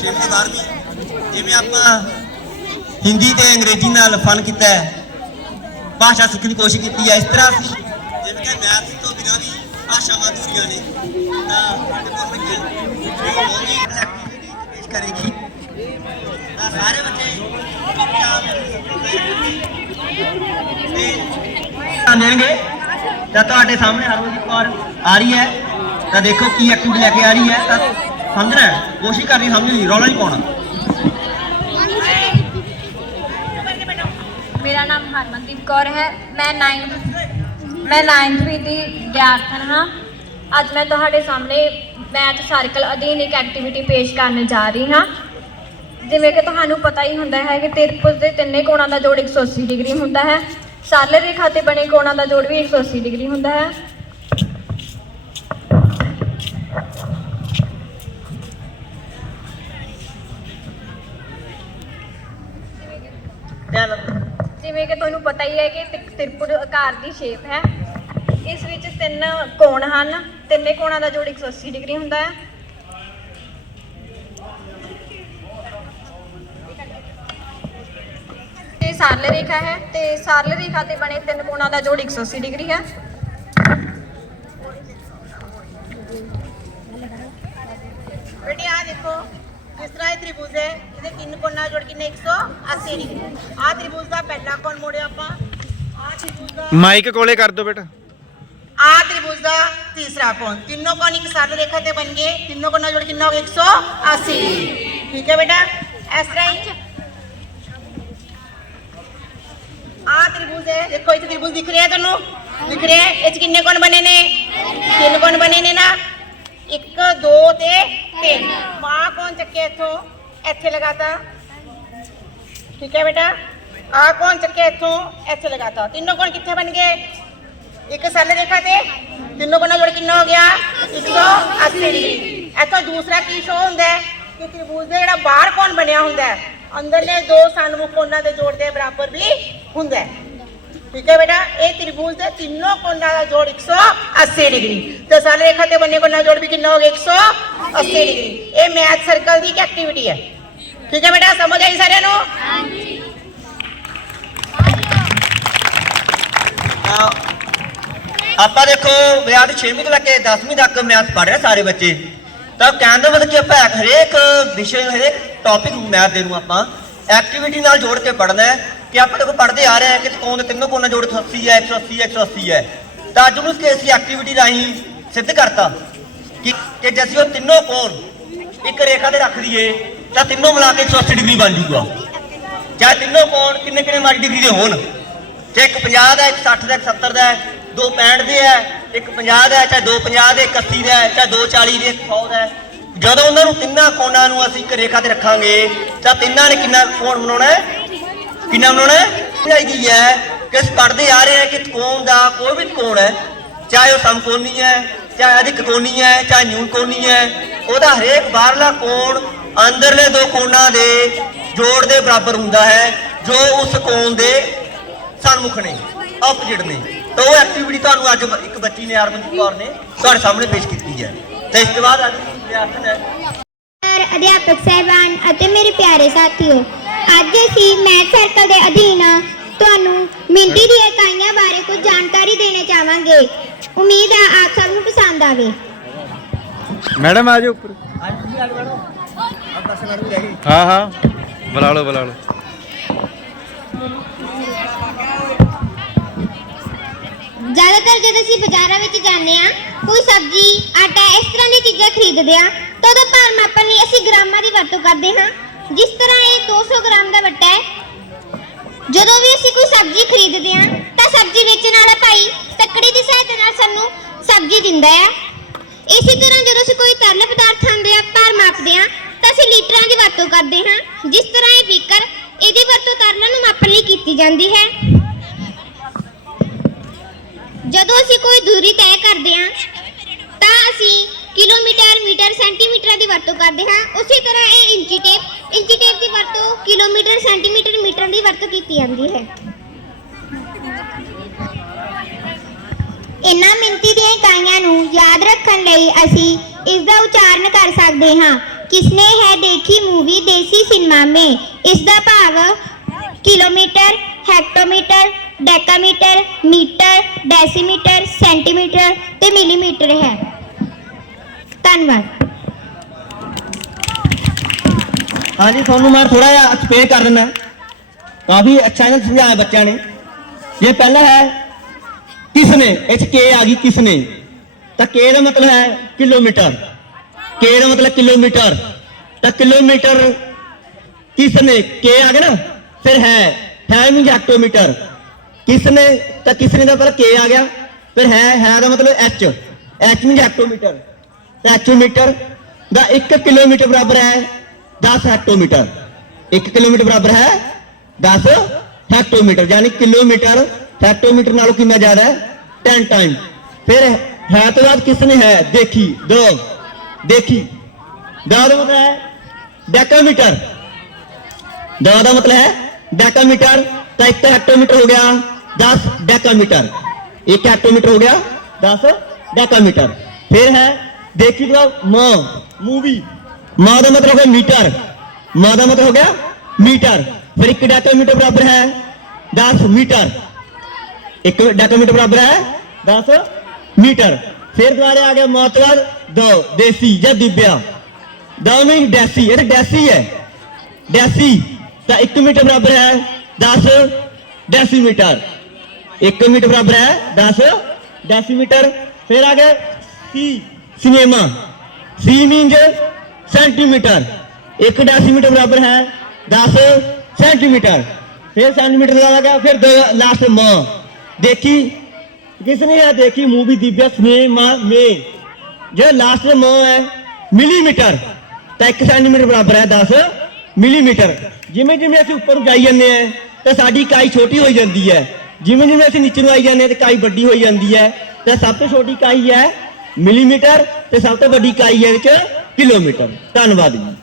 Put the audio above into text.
ਛੇਵੀਂ 12ਵੀਂ ਜਿਵੇਂ ਆਪਾਂ ਹਿੰਦੀ ਤੇ ਅੰਗਰੇਜ਼ੀ ਨਾਲ ਫਨ ਕੀਤਾ ਹੈ, ਭਾਸ਼ਾ ਸਿੱਖਣ ਦੀ ਕੋਸ਼ਿਸ਼ ਕੀਤੀ ਹੈ, ਇਸ ਤਰ੍ਹਾਂ ਅਸੀਂ ਜਿਵੇਂ ਕਿ ਮੈਥ ਤੋਂ ਬਿਨਾਂ ਵੀ ਭਾਸ਼ਾਵਾਂ ਅਧੂਰੀਆਂ ਨੇ, ਤਾਂ ਸਾਡੇ ਕੋਲ ਬੱਚੇ ਬਹੁਤ ਹੀ ਐਕਟੀਵਿਟੀ ਪੇਸ਼ ਕਰੇਗੀ। ਤਾਂ ਸਾਰੇ ਬੱਚੇ ਧਿਆਨ ਦੇਣਗੇ। ਤਾਂ ਤੁਹਾਡੇ ਸਾਹਮਣੇ ਹਰਮਨਜੀਤ ਕੌਰ ਆ ਰਹੀ ਹੈ। ਤਾਂ ਦੇਖੋ ਕੀ ਐਕਟੀਵਿਟੀ ਲੈ ਕੇ ਆ ਰਹੀ ਹੈ। ਤਾਂ ਸਮਝਣਾ ਹੈ, ਕੋਸ਼ਿਸ਼ ਕਰਨੀ ਸਮਝਣ ਦੀ ਰੌਲਾ ਨਹੀਂ ਪਾਉਣਾ। ਮੇਰਾ ਨਾਮ ਹਰਮਨਦੀਪ ਕੌਰ ਹੈ ਮੈਂ 9th ਮੈਂ 9th ਵੀ ਦੀ ਵਿਦਿਆਰਥਣ ਹਾਂ। ਅੱਜ ਮੈਂ ਤੁਹਾਡੇ ਸਾਹਮਣੇ ਮੈਥ ਸਰਕਲ ਅਧੀਨ ਇੱਕ ਐਕਟੀਵਿਟੀ ਪੇਸ਼ ਕਰਨ ਜਾ ਰਹੀ ਹਾਂ। ਜਿਵੇਂ ਕਿ ਤੁਹਾਨੂੰ ਪਤਾ ਹੀ ਹੁੰਦਾ ਹੈ ਕਿ ਤਿਰਭੁਜ ਦੇ ਤਿੰਨੇ ਕੋਣਾਂ ਦਾ ਜੋੜ 180 ਡਿਗਰੀ ਹੁੰਦਾ ਹੈ। ਸਰਲ ਰੇਖਾ ਤੇ ਬਣੇ ਕੋਣਾਂ ਦਾ ਜੋੜ ਵੀ 180 ਡਿਗਰੀ ਹੁੰਦਾ ਹੈ। ਜਿਵੇਂ ਕਿ ਤੁਹਾਨੂੰ ਪਤਾ ਹੀ ਹੈ ਕਿ ਤਿ- ਤਿਰਭੁਜ ਆਕਾਰ ਦੀ ਸ਼ੇਪ ਹੈ। ਇਸ ਵਿੱਚ ਤਿੰਨ ਕੋਣ ਹਨ। ਤਿੰਨੇ ਕੋਣਾਂ ਦਾ ਜੋੜ 180 ਡਿਗਰੀ ਹੁੰਦਾ ਹੈ। ਇਹ ਸਰਲ ਰੇਖਾ ਹੈ। ਤੇ ਸਰਲ ਰੇਖਾ ਤੇ ਬਣੇ ਤਿੰਨ ਕੋਣਾਂ ਦਾ ਜੋੜ 180 ਡਿਗਰੀ ਹੈ। ਬੇਟੇ ਆ ਦੇਖੋ। ਇਸ ਤਰ੍ਹਾਂ ਇਹ ਤ੍ਰਿਭੁਜ ਹੈ ਇਹਦੇ ਤਿੰਨ ਕੋਣਾਂ ਜੋੜ ਕਿੰਨੇ 180 ਡਿਗਰੀ ਆ ਤ੍ਰਿਭੁਜ ਦਾ ਪਹਿਲਾ ਕੋਣ ਮੋੜਿਆ ਆਪਾਂ। ਆ ਤ੍ਰਿਭੁਜ ਦਾ ਮਾਈਕ ਕੋਲੇ ਕਰ ਦਿਓ ਬੇਟਾ। ਆ ਤ੍ਰਿਭੁਜ ਦਾ ਤੀਸਰਾ ਕੋਣ। ਤਿੰਨੋਂ ਕੋਣ ਇੱਕ ਸਰਲ ਰੇਖਾ ਤੇ ਬਣ ਗਏ। ਤਿੰਨੋਂ ਕੋਣਾਂ ਜੋੜ ਕਿੰਨਾ ਹੋ ਗਿਆ 180 ਡਿਗਰੀ ਠੀਕ ਹੈ ਬੇਟਾ? ਇਸ ਤਰ੍ਹਾਂ ਹੀ ਆ ਤ੍ਰਿਭੁਜ ਹੈ। ਦੇਖੋ ਇੱਥੇ ਤ੍ਰਿਭੁਜ ਦਿਖ ਰਿਹਾ ਤੁਹਾਨੂੰ? ਦਿਖ ਰਿਹਾ ਹੈ? ਇਹ 'ਚ ਕਿੰਨੇ ਕੋਣ ਬਣੇ ਨੇ? ਤਿੰਨ ਕੋਣ ਬਣੇ ਨੇ ਨਾ? 1 2 ਤੇ 3 ਬਾਹ ਕੋਣ ਚੱਕੇ ਇੱਥੋਂ? ਇੱਥੇ ਲਗਾਤਾ। ਠੀਕ ਹੈ ਬੇਟਾ? ਆ ਕੋਣ ਚੱਕੇ ਇੱਥੋਂ? ਇੱਥੇ ਲਗਾਤਾ। ਤਿੰਨੋਂ ਕੋਣ ਕਿੱਥੇ ਬਣ ਗਏ? ਇੱਕ ਸਰਲ ਰੇਖਾ ਤੇ। ਤਿੰਨੋਂ ਕੋਣਾਂ ਜੋੜ ਕਿੰਨਾ ਹੋ ਗਿਆ? 180 ਡਿਗਰੀ। ਇੱਥੋਂ ਦੂਸਰਾ ਕੀ ਸ਼ੋ ਹੁੰਦਾ ਹੈ? ਕਿ ਤ੍ਰਿਭੁਜ ਦਾ ਜਿਹੜਾ ਬਾਹਰ ਕੋਣ ਬਣਿਆ ਹੁੰਦਾ ਹੈ? ਅੰਦਰਲੇ ਦੋ ਸਨਮੁਖ ਕੋਣਾਂ ਦੇ ਜੋੜ ਦੇ ਬਰਾਬਰ ਵੀ ਹੁੰਦਾ ਹੈ। ਠੀਕ ਹੈ ਬੇਟਾ ਇਹ ਤ੍ਰਿਭੁਜ ਦੇ ਤਿੰਨੋਂ ਕੋਣਾਂ ਦਾ ਜੋੜ 180 ਡਿਗਰੀ ਤੇ ਸਰਲ ਰੇਖਾ ਤੇ ਬੰਨੇ ਕੋਣਾਂ ਦਾ ਜੋੜ ਵੀ ਕਿੰਨਾ ਹੋ ਗਿਆ 180 ਡਿਗਰੀ ਇਹ ਮੈਥ ਸਰਕਲ ਦੀ ਇੱਕ ਐਕਟੀਵਿਟੀ ਹੈ ਠੀਕ ਹੈ ਬੇਟਾ ਸਮਝ ਆਈ ਸਾਰਿਆਂ ਨੂੰ ਤਾਂ ਆਪਾਂ ਦੇਖੋ ਵਿਆਹ 6ਵੀਂ ਤੋਂ ਲੈ ਕੇ 10ਵੀਂ ਤੱਕ ਮੈਥ ਪੜ੍ਹ ਰਹੇ ਸਾਰੇ ਬੱਚੇ ਤਾਂ ਕਹਿਣ ਦਾ ਮਤਲਬ ਕਿ ਆਪਾਂ ਹਰੇਕ ਵਿਸ਼ੇ ਹਰੇਕ ਟੌਪਿਕ ਨੂੰ ਮੈਥ ਦੇ ਨੂੰ ਆਪਾਂ ਐਕਟੀਵਿਟੀ ਨਾਲ ਜੋੜ ਕੇ ਪੜ੍ਹਨਾ ਹੈ ਕਿ ਆਪਾਂ ਦੇਖੋ ਪੜ੍ਹਦੇ ਆ ਰਹੇ ਹਾਂ ਕਿ ਕੌਣ ਦੇ ਤਿੰਨੋਂ ਕੋਨਾਂ ਜੋੜ 180 ਹੈ 180 ਹੈ 180 ਹੈ। ਤਾਂ ਅੱਜ ਨੂੰ ਕਿ ਅਸੀਂ ਐਕਟੀਵਿਟੀ ਰਾਹੀਂ ਸਿੱਧ ਕਰਤਾ ਕਿ ਕਿ ਜੇ ਅਸੀਂ ਉਹ ਤਿੰਨੋਂ ਕੋਣ ਇੱਕ ਰੇਖਾ ਤੇ ਰੱਖ ਦਈਏ ਤਾਂ ਤਿੰਨੋਂ ਮਿਲਾ ਕੇ 180 ਡਿਗਰੀ ਬਣ ਜੂਗਾ ਚਾਹੇ ਤਿੰਨੋਂ ਕੋਣ ਕਿੰਨੇ ਕਿੰਨੇ ਮਾਰੀ ਡਿਗਰੀ ਦੇ ਹੋਣ ਜੇ ਇੱਕ 50 ਦਾ, ਇੱਕ 60 ਦਾ, ਇੱਕ 70 ਦਾ, ਦੋ 65 ਦੇ ਹੈ, ਇੱਕ 50 ਦਾ, ਚਾਹੇ ਦੋ 50 ਦੇ, ਇੱਕ 80 ਦਾ, ਚਾਹੇ ਦੋ 40 ਦੇ, ਇੱਕ 100 ਦਾ। ਜਦੋਂ ਉਹਨਾਂ ਨੂੰ ਤਿੰਨਾਂ ਕੋਣਾਂ ਨੂੰ ਅਸੀਂ ਇੱਕ ਰੇਖਾ ਤੇ ਰੱਖਾਂਗੇ, ਤਾਂ ਤਿੰਨਾਂ ਨੇ ਕਿੰਨਾ ਕੋਣ ਬਣਾਉਣਾ ਹੈ? ਕਿੰਨਾ ਬਣਾਉਣਾ ਹੈ ਗਈ ਹੈ। ਕਿ ਅਸੀਂ ਆ ਰਹੇ ਹਾਂ ਕਿ ਕੋਣ ਦਾ, ਕੋਈ ਵੀ ਕੋਣ ਹੈ। ਚਾਹੇ ਉਹ ਸਮਕੋਣੀ ਹੈ, ਚਾਹੇ ਅਧਿਕ ਕੋਣੀ ਹੈ, ਚਾਹੇ ਨਿਊਨ ਕੋਣੀ ਹੈ, ਉਹਦਾ ਹਰੇਕ ਬਾਹਰਲਾ ਕੋਣ ਅੰਦਰਲੇ ਦੋ ਕੋਣਾਂ ਦੇ ਜੋੜ ਦੇ ਬਰਾਬਰ ਹੁੰਦਾ ਹੈ, ਜੋ ਉਸ ਕੋਣ ਦੇ ਸਨਮੁਖ ਨੇ ਆਪੋਜੀਟ ਨੇ। ਤਾਂ ਉਹ ਐਕਟੀਵਿਟੀ ਤੁਹਾਨੂੰ ਅੱਜ ਇੱਕ ਬੱਚੀ ਨੇ ਅਰਮਨਦੀਪ ਕੌਰ ਨੇ ਤੁਹਾਡੇ ਸਾਹਮਣੇ ਪੇਸ਼ ਕੀਤੀ ਹੈ। ਤੇ ਇਸ ਤੋਂ ਬਾਅਦ ਅੱਜ ਵਿਦਿਆਰਥਣ ਹੈ। ਅਧਿਆਪਕ ਸਹਿਬਾਨ ਅਤੇ ਮੇਰੇ ਪਿਆਰੇ ਸਾਥੀਓ ਅੱਜ ਅਸੀਂ ਮੈਥ ਸਰਕਲ ਦੇ ਅਧੀਨ ਤੁਹਾਨੂੰ ਮਿੰਟੀ ਦੀਆਂ ਇਕਾਈਆਂ ਬਾਰੇ ਕੁਝ ਜਾਣਕਾਰੀ ਦੇਣਾ ਚਾਹਾਂਗੇ। ਉਮੀਦ ਹੈ ਆਪ ਸਭ ਨੂੰ ਪਸੰਦ ਆਵੇ। ਮੈਡਮ ਆ ਜਾਓ ਉੱਪਰ। ਹਾਂ ਹਾਂ। ਬੁਲਾ ਲਓ ਬੁਲਾ ਲਓ। ਜ਼ਿਆਦਾਤਰ ਜਦੋਂ ਅਸੀਂ ਬਾਜ਼ਾਰਾਂ ਵਿੱਚ ਜਾਂਦੇ ਆ ਕੋਈ ਸਬਜ਼ੀ ਆਟਾ ਇਸ ਤਰ੍ਹਾਂ ਦੀਆਂ ਚੀਜ਼ਾਂ ਖਰੀਦਦੇ ਆ ਤਾਂ ਉਹਦਾ ਭਾਰ ਮਾਪਣ ਲਈ ਅਸੀਂ ਗ੍ਰਾਮਾਂ ਦੀ ਵਰਤੋਂ ਕਰਦੇ ਹਾਂ। ਜਿਸ ਤਰ੍ਹਾਂ ਇਹ 200 ਗ੍ਰਾਮ ਦਾ ਵੱਟਾ ਹੈ, ਜਦੋਂ ਵੀ ਅਸੀਂ ਕੋਈ ਸਬਜ਼ੀ ਖਰੀਦਦੇ ਹਾਂ, ਤਾਂ ਸਬਜ਼ੀ ਵੇਚਣ ਵਾਲਾ ਭਾਈ ਤੱਕੜੀ ਦੀ ਸਹਾਇਤਾ ਨਾਲ ਸਾਨੂੰ ਸਬਜ਼ੀ ਦਿੰਦਾ ਹੈ ਇਸੇ ਤਰ੍ਹਾਂ ਜਦੋਂ ਅਸੀਂ ਕੋਈ ਤਰਲ ਪਦਾਰਥਾਂ ਦੇ ਭਾਰ ਮਾਪਦੇ ਹਾਂ, ਤਾਂ ਅਸੀਂ ਲੀਟਰਾਂ ਦੀ ਵਰਤੋਂ ਕਰਦੇ ਹਾਂ। ਜਿਸ ਤਰ੍ਹਾਂ ਇਹ ਬੀਕਰ ਇਹਦੀ ਵਰਤੋਂ ਤਰਲਾਂ ਨੂੰ ਮਾਪਣ ਲਈ ਕੀਤੀ ਜਾਂਦੀ ਹੈ। ਜਦੋਂ ਅਸੀਂ ਕੋਈ ਦੂਰੀ ਤੈਅ ਕਰਦੇ ਹਾਂ, ਤਾਂ ਅਸੀਂ ਕਿਲੋਮੀਟਰ, ਮੀਟਰ, ਸੈਂਟੀਮੀਟਰ ਦੀ ਵਰਤੋਂ ਕਰਦੇ ਹਾਂ। ਉਸੇ ਤਰ੍ਹਾਂ ਇਹ ਇੰਚੀ ਟੇਪ ਇੰਚੀ ਟੇਪ ਦੀ ਵਰਤੋਂ ਕਿਲੋਮੀਟਰ, ਸੈਂਟੀਮੀਟਰ, ਮੀਟਰ ਦੀ ਵਰਤੋਂ ਕੀਤੀ ਜਾਂਦੀ ਹੈ। ਇਨ੍ਹਾਂ ਮਿੰਤੀ ਦੀਆਂ ਇਕਾਈਆਂ ਨੂੰ ਯਾਦ ਰੱਖਣ ਲਈ ਅਸੀਂ ਇਸ ਦਾ ਉਚਾਰਨ ਕਰ ਸਕਦੇ ਹਾਂ। ਕਿਸਨੇ ਹੈ ਦੇਖੀ ਮੂਵੀ ਦੇਸੀ ਸਿਨੇਮਾ ਮੇ? ਇਸ ਦਾ ਭਾਵ kilometre, hectometre, decametre, metre, decimetre, centimetre ਤੇ ਮਿਲੀਮੀਟਰ ਹੈ। ਧੰਨਵਾਦ। ਹਾਂਜੀ, ਤੁਹਾਨੂੰ ਮੈਂ ਥੋੜਾ ਜਿਹਾ ਐਕਸਪਲੇਨ ਕਰ ਦਿੰਦਾ। ਕਾਫੀ ਅੱਛਾ ਇਹਨਾਂ ਸਮਝਾਇਆ ਬੱਚਿਆਂ ਨੇ। ਜੇ ਪਹਿਲਾ ਹੈ, ਕਿਸਨੇ? ਇਹ 'ਚ ਕੇ ਆ ਗਈ ਕਿਸ ਨੇ ਤਾਂ ਕੇ ਦਾ ਮਤਲਬ ਹੈ ਕਿਲੋਮੀਟਰ। ਕੇ ਦਾ ਮਤਲਬ ਕਿਲੋਮੀਟਰ। ਤਾਂ ਕਿਲੋਮੀਟਰ ਕਿਸ ਨੇ ਕੇ ਆ ਗਿਆ ਨਾ, ਫਿਰ ਹੈ ਹੈ ਮੀਨਸ ਹੈਕਟੋਮੀਟਰ ਕਿਸਨੇ? ਤਾਂ ਕਿਸਨੇ ਦਾ ਪਹਿਲਾਂ ਕੇ ਆ ਗਿਆ, ਫਿਰ ਹੈ ਹੈ ਦਾ ਮਤਲਬ ਐਚ ਐਚ ਮੀਨਸ ਹੈਕਟੋਮੀਟਰ ਤਾਂ ਹੈਕਟੋਮੀਟਰ ਦਾ 1 ਕਿਲੋਮੀਟਰ ਬਰਾਬਰ ਹੈ। 10 ਹੈਕਟੋਮੀਟਰ 1 ਕਿਲੋਮੀਟਰ ਬਰਾਬਰ ਹੈ 10 ਹੈਕਟੋਮੀਟਰ ਯਾਨੀ ਕਿਲੋਮੀਟਰ ਹੈਕਟੋਮੀਟਰ ਨਾਲੋਂ ਕਿੰਨਾ ਜ਼ਿਆਦਾ ਹੈ 10 ਟਾਈਮ ਫਿਰ ਹੈ ਤੋਂ ਬਾਅਦ ਕਿਸਨੇ ਹੈ ਦੇਖੀ ਦੋ ਦੇਖੀ ਦਾ ਦਾ ਮਤਲਬ ਹੈ ਡੈਕਾਮੀਟਰ ਦਾ ਦਾ ਮਤਲਬ ਹੈ ਡੈਕਾਮੀਟਰ ਤਾਂ 1 ਹੈਕਟੋਮੀਟਰ ਹੋ ਗਿਆ 10 ਡੈਕਾਮੀਟਰ 1 ਹੈਕਟੋਮੀਟਰ ਹੋ ਗਿਆ 10 ਡੈਕਾਮੀਟਰ ਫਿਰ ਹੈ ਦੇਖੀ ਦਾ ਮ ਮੂਵੀ ਮ ਦਾ ਮਤਲਬ ਹੈ ਮੀਟਰ ਮ ਦਾ ਮਤਲਬ ਹੋ ਗਿਆ ਮੀਟਰ ਫਿਰ 1 ਡੈਕਾਮੀਟਰ ਬਰਾਬਰ ਹੈ 10 ਮੀਟਰ 1 ਡੈਕਾਮੀਟਰ ਬਰਾਬਰ ਹੈ 10 ਮੀਟਰ ਫਿਰ ਦੁਬਾਰਾ ਆ ਗਿਆ ਮ ਤੋਂ ਬਾਅਦ ਦੋ ਦੇਸੀ ਜਾਂ ਦਿਵਿਆ ਦਾ ਮੀਨ ਡੈਸੀ ਇਹ ਤਾਂ ਡੈਸੀ ਹੈ ਡੈਸੀ ਤਾਂ 1 ਮੀਟਰ ਬਰਾਬਰ ਹੈ 10 ਡੈਸੀਮੀਟਰ 1 ਮੀਟਰ ਬਰਾਬਰ ਹੈ 10 ਡੈਸੀਮੀਟਰ ਫਿਰ ਆ ਗਿਆ ਸੀ ਸਿਨੇਮਾ ਸੀ ਮੀਨਸ ਸੈਂਟੀਮੀਟਰ। 1 ਡੈਸੀਮੀਟਰ ਬਰਾਬਰ ਹੈ 10 ਸੈਂਟੀਮੀਟਰ। ਫਿਰ ਸੈਂਟੀਮੀਟਰ ਦਾ ਆ ਗਿਆ ਫਿਰ ਲਾਸਟ ਮ। ਦੇਖੀ, ਕਿਸਨੇ ਹੈ ਦੇਖੀ ਮੂਵੀ ਦਿਵਿਆ ਸਿਨੇਮਾ ਮੇ ਜੋ ਲਾਸਟ ਮ ਹੈ, ਮਿਲੀਮੀਟਰ। ਤਾਂ 1 ਸੈਂਟੀਮੀਟਰ ਬਰਾਬਰ ਹੈ 10 ਮਿਲੀਮੀਟਰ। ਜਿਵੇਂ ਜਿਵੇਂ ਅਸੀਂ ਉੱਪਰ ਜਾਈ ਜਾਂਦੇ ਆ ਤਾਂ ਸਾਡੀ ਇਕਾਈ ਛੋਟੀ ਹੋਈ ਜਾਂਦੀ ਹੈ। ਜਿਵੇਂ ਜਿਵੇਂ ਅਸੀਂ ਨੀਚੇ ਨੂੰ ਆਈ ਜਾਂਦੇ ਹਾਂ, ਤਾਂ ਇਕਾਈ ਵੱਡੀ ਹੋਈ ਜਾਂਦੀ ਹੈ। ਤਾਂ ਸਭ ਤੋਂ ਛੋਟੀ ਇਕਾਈ ਹੈ, ਮਿਲੀਮੀਟਰ। ਤੇ ਸਭ ਤੋਂ ਵੱਡੀ ਇਕਾਈ ਹੈ ਵਿੱਚ ਕਿਲੋਮੀਟਰ। ਧੰਨਵਾਦ ਜੀ।